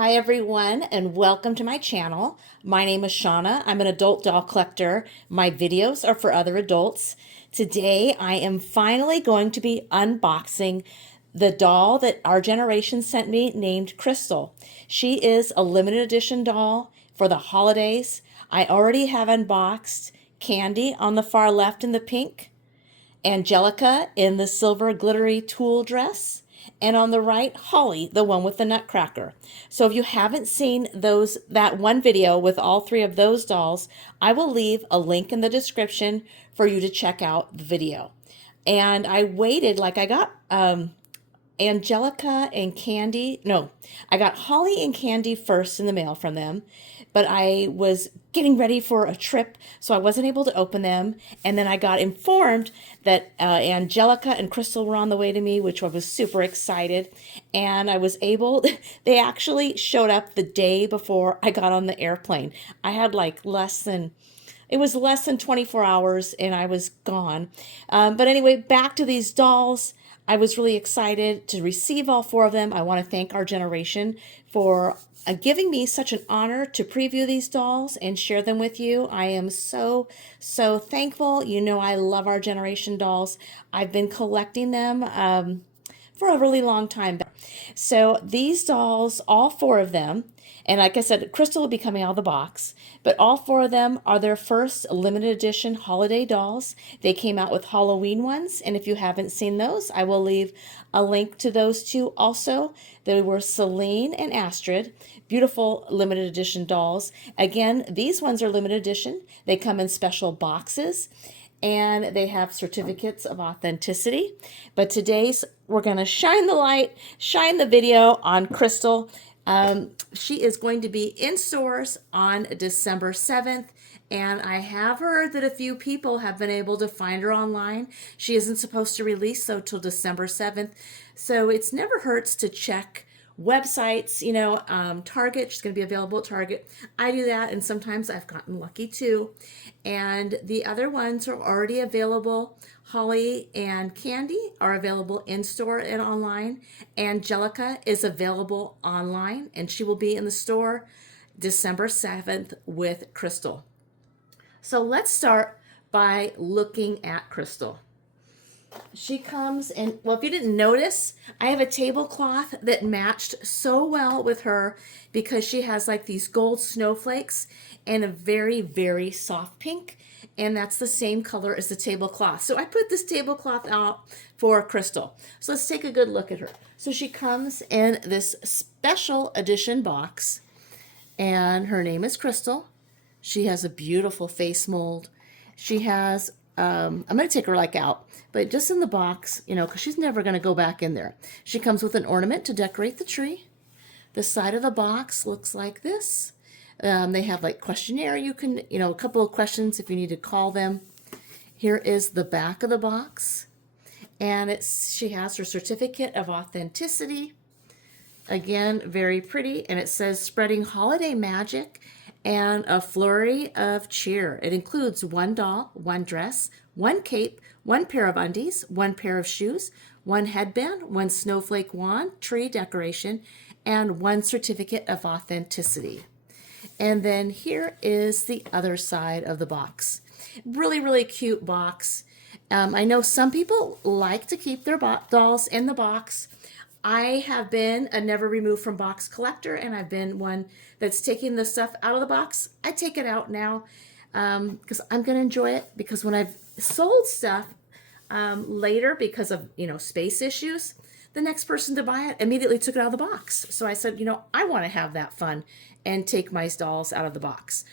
Hi everyone and welcome to my channel. My name is Shauna. I'm an adult doll collector. My videos are for other adults. Today I am finally going to be unboxing the doll that our generation sent me named Crystal. She is a limited edition doll for the holidays. I already have unboxed Candy on the far left in the pink, Angelica in the silver glittery tulle dress, and on the right, Holly, the one with the nutcracker. So if you haven't seen that one video with all three of those dolls, I will leave a link in the description for you to check out the video. And I waited, like I got Angelica and Candy. No, I got Holly and Candy first in the mail from them, but I was getting ready for a trip, so I wasn't able to open them. And then I got informed that Angelica and Crystal were on the way to me, which I was super excited. And I was able, they actually showed up the day before I got on the airplane. I had like it was less than 24 hours and I was gone. But anyway, back to these dolls. I was really excited to receive all four of them. I want to thank our generation for giving me such an honor to preview these dolls and share them with you. I am so thankful. You know, I love our generation dolls. I've been collecting them for a really long time. So these dolls, all four of them, and like I said, Crystal will be coming out of the box, but all four of them are their first limited edition holiday dolls. They came out with Halloween ones, and if you haven't seen those, I will leave a link to those two also. They were Celine and Astrid, beautiful limited edition dolls. Again, these ones are limited edition. They come in special boxes, and they have certificates of authenticity. But today's, we're going to shine the light, shine the video on Crystal. She is going to be in stores on December 7th, and I have heard that a few people have been able to find her online. She isn't supposed to release though till December 7th, so it's never hurts to check websites, Target. She's going to be available at Target. I do that, and sometimes I've gotten lucky too. And the other ones are already available. Holly and Candy are available in store and online. Angelica is available online, and she will be in the store December 7th with Crystal. So let's start by looking at Crystal. She comes in, well, if you didn't notice, I have a tablecloth that matched so well with her because she has like these gold snowflakes and a very, very soft pink. And that's the same color as the tablecloth. So I put this tablecloth out for Crystal. So let's take a good look at her. So she comes in this special edition box, and her name is Crystal. She has a beautiful face mold. She has I'm going to take her like out, but just in the box, because she's never going to go back in there. She comes with an ornament to decorate the tree. The side of the box looks like this. They have like questionnaire. You can, a couple of questions if you need to call them. Here is the back of the box, and she has her certificate of authenticity. Again, very pretty, and it says spreading holiday magic and a flurry of cheer. It includes one doll, one dress, one cape, one pair of undies, one pair of shoes, one headband, one snowflake wand, tree decoration, and one certificate of authenticity. And then here is the other side of the box. Really, really cute box. I know some people like to keep their dolls in the box. I have been a never removed from box collector, and I've been one that's taking the stuff out of the box. I take it out now because I'm going to enjoy it, because when I've sold stuff later because of, space issues, the next person to buy it immediately took it out of the box. So I said, I want to have that fun and take my dolls out of the box.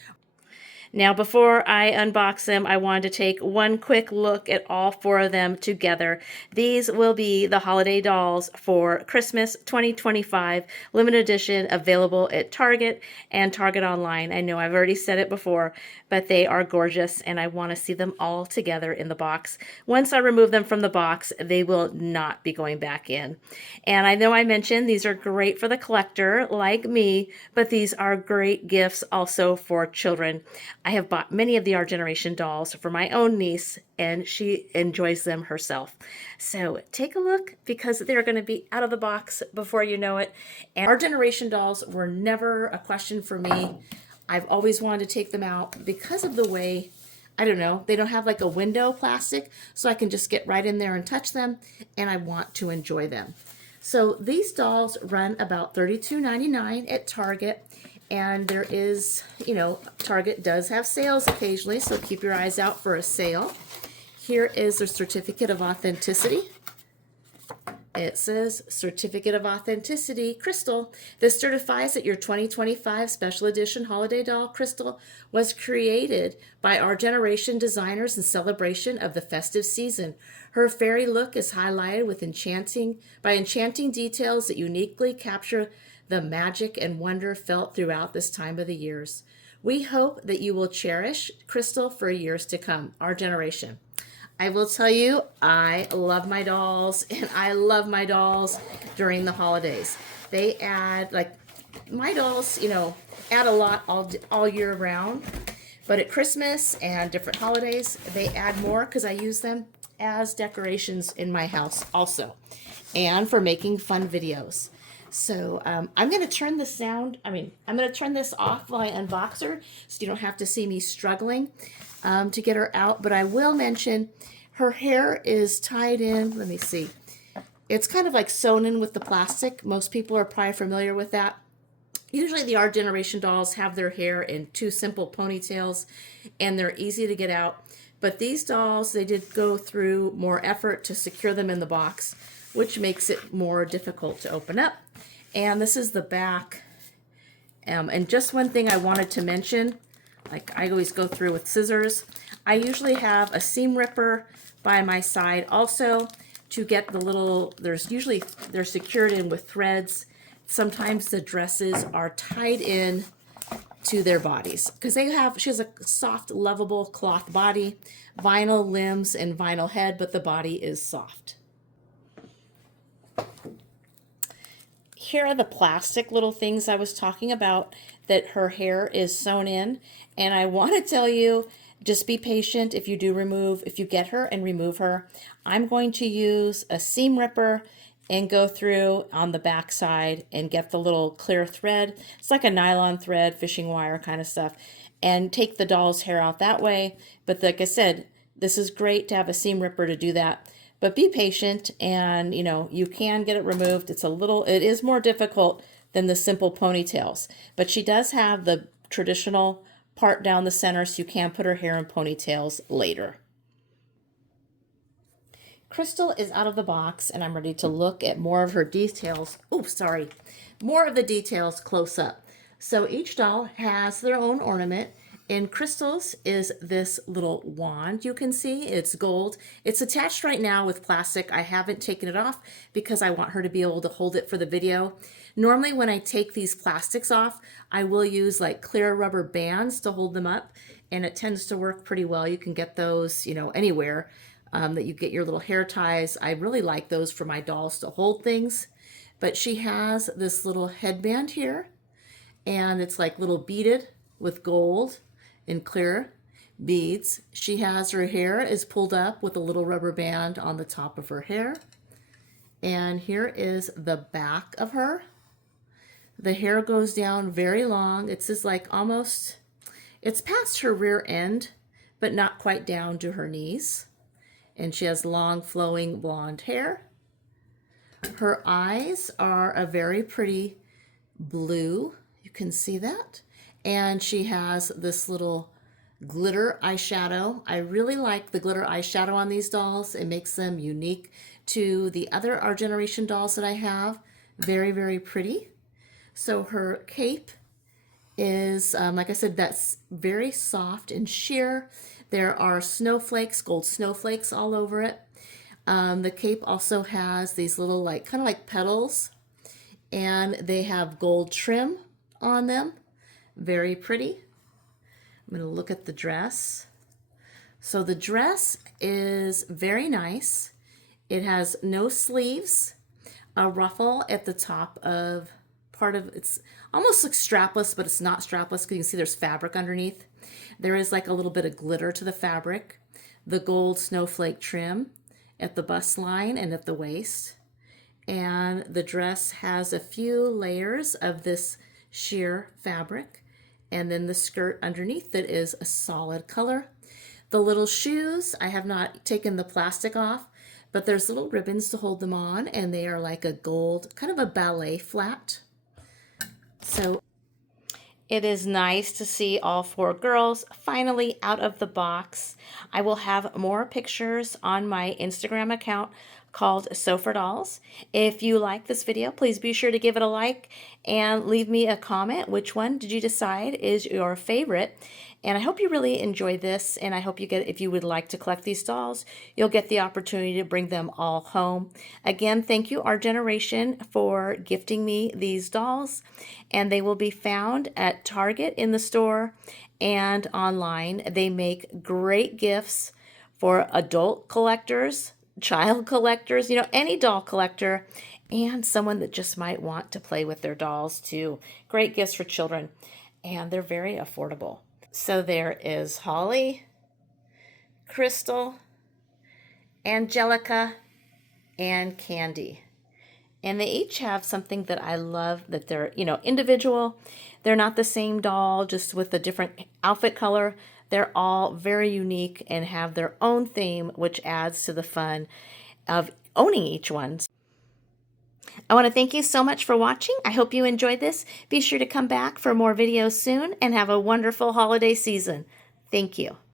Now, before I unbox them, I wanted to take one quick look at all four of them together. These will be the holiday dolls for Christmas 2025, limited edition, available at Target and Target Online. I know I've already said it before, but they are gorgeous, and I want to see them all together in the box. Once I remove them from the box, they will not be going back in. And I know I mentioned these are great for the collector like me, but these are great gifts also for children. I have bought many of the Our Generation dolls for my own niece, and she enjoys them herself. So take a look, because they're going to be out of the box before you know it. And Our Generation dolls were never a question for me. I've always wanted to take them out because of the way, I don't know, they don't have like a window plastic, so I can just get right in there and touch them, and I want to enjoy them. So these dolls run about $32.99 at Target, and there is, you know, Target does have sales occasionally, so keep your eyes out for a sale. Here is a certificate of authenticity. It says Certificate of Authenticity Crystal. This certifies that your 2025 Special Edition Holiday Doll Crystal was created by Our Generation designers in celebration of the festive season. Her fairy look is highlighted with enchanting details that uniquely capture the magic and wonder felt throughout this time of the years. We hope that you will cherish Crystal for years to come. Our Generation. I will tell you, I love my dolls, and I love my dolls during the holidays. They add, like, my dolls, you know, add a lot all year round, but at Christmas and different holidays, they add more because I use them as decorations in my house also, and for making fun videos. So I'm going to turn I'm going to turn this off while I unbox her, so you don't have to see me struggling to get her out. But I will mention her hair is tied in. Let me see. It's kind of like sewn in with the plastic. Most people are probably familiar with that. Usually the Our Generation dolls have their hair in two simple ponytails, and they're easy to get out. But these dolls, they did go through more effort to secure them in the box, which makes it more difficult to open up. And this is the back. And just one thing I wanted to mention, like I always go through with scissors, I usually have a seam ripper by my side also to get the little, they're secured in with threads. Sometimes the dresses are tied in to their bodies because she has a soft, lovable cloth body, vinyl limbs and vinyl head, but the body is soft. Here are the plastic little things I was talking about that her hair is sewn in. And I want to tell you, just be patient if you get her and remove her. I'm going to use a seam ripper and go through on the back side and get the little clear thread. It's like a nylon thread, fishing wire kind of stuff, and take the doll's hair out that way. But like I said, this is great to have a seam ripper to do that. But be patient, and you know, you can get it removed. It is more difficult than the simple ponytails, but she does have the traditional part down the center, so you can put her hair in ponytails later. Crystal is out of the box, and I'm ready to look at more of her details. More of the details close up. So each doll has their own ornament. In Crystal's is this little wand you can see. It's gold. It's attached right now with plastic. I haven't taken it off because I want her to be able to hold it for the video. Normally when I take these plastics off, I will use like clear rubber bands to hold them up, and it tends to work pretty well. You can get those, you know, anywhere that you get your little hair ties. I really like those for my dolls to hold things. But she has this little headband here, and it's like little beaded with gold and clear beads. She has her hair is pulled up with a little rubber band on the top of her hair. And here is the back of her. The hair goes down very long. It's just like almost, it's past her rear end, but not quite down to her knees. And she has long flowing blonde hair. Her eyes are a very pretty blue. You can see that. And she has this little glitter eyeshadow. I really like the glitter eyeshadow on these dolls. It makes them unique to the other Our Generation dolls that I have. Very, very pretty. So her cape is, like I said, that's very soft and sheer. There are snowflakes, gold snowflakes all over it. The cape also has these little kind of like petals, and they have gold trim on them. Very pretty. I'm going to look at the dress. So the dress is very nice. It has no sleeves, a ruffle at the top of part of, it's almost like strapless, but it's not strapless because you can see there's fabric underneath. There is like a little bit of glitter to the fabric. The gold snowflake trim at the bust line and at the waist. And the dress has a few layers of this sheer fabric, and then the skirt underneath that is a solid color. The little shoes, I have not taken the plastic off, but there's little ribbons to hold them on, and they are like a gold, kind of a ballet flat. So it is nice to see all 4 girls finally out of the box. I will have more pictures on my Instagram account called Sew for Dolls. If you like this video, please be sure to give it a like and leave me a comment. Which one did you decide is your favorite? And I hope you really enjoy this, and I hope you get, if you would like to collect these dolls, you'll get the opportunity to bring them all home. Again, thank you, Our Generation, for gifting me these dolls, and they will be found at Target in the store and online. They make great gifts for adult collectors, child collectors, any doll collector, and someone that just might want to play with their dolls too. Great gifts for children, and they're very affordable. So there is Holly, Crystal, Angelica, and Candy. And they each have something that I love, that they're, individual. They're not the same doll, just with a different outfit color. They're all very unique and have their own theme, which adds to the fun of owning each one. I want to thank you so much for watching. I hope you enjoyed this. Be sure to come back for more videos soon and have a wonderful holiday season. Thank you.